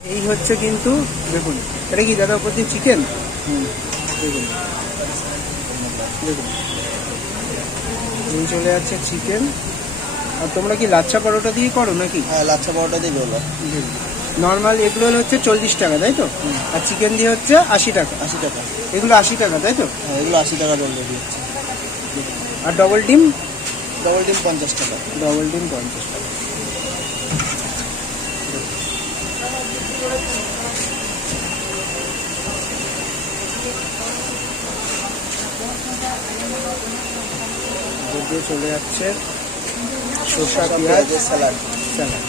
এই হচ্ছে কিন্তু দেখুন, এটা কি দাদা উপর দিয়ে চিকেন? দেখুন দেখুন, এই চলে যাচ্ছে চিকেন। আর তোমরা কি লাচ্ছা পরোটা দিয়ে করো নাকি? হ্যাঁ, লাচ্ছা পরোটা দিয়ে বলবো। নর্মাল এগুলো হচ্ছে 40 টাকা, তাই তো? আর চিকেন দিয়ে হচ্ছে 80 টাকা। 80 টাকা। এগুলো 80 টাকা, তাই তো? হ্যাঁ, এগুলো 80 টাকা বলবো দিচ্ছে। আর ডবল ডিম? ডবল ডিম 50 টাকা। ডবল ডিম 50 টাকা। চলে যাচ্ছে শসা, পেঁয়াজ, স্যালাড। স্যালাড।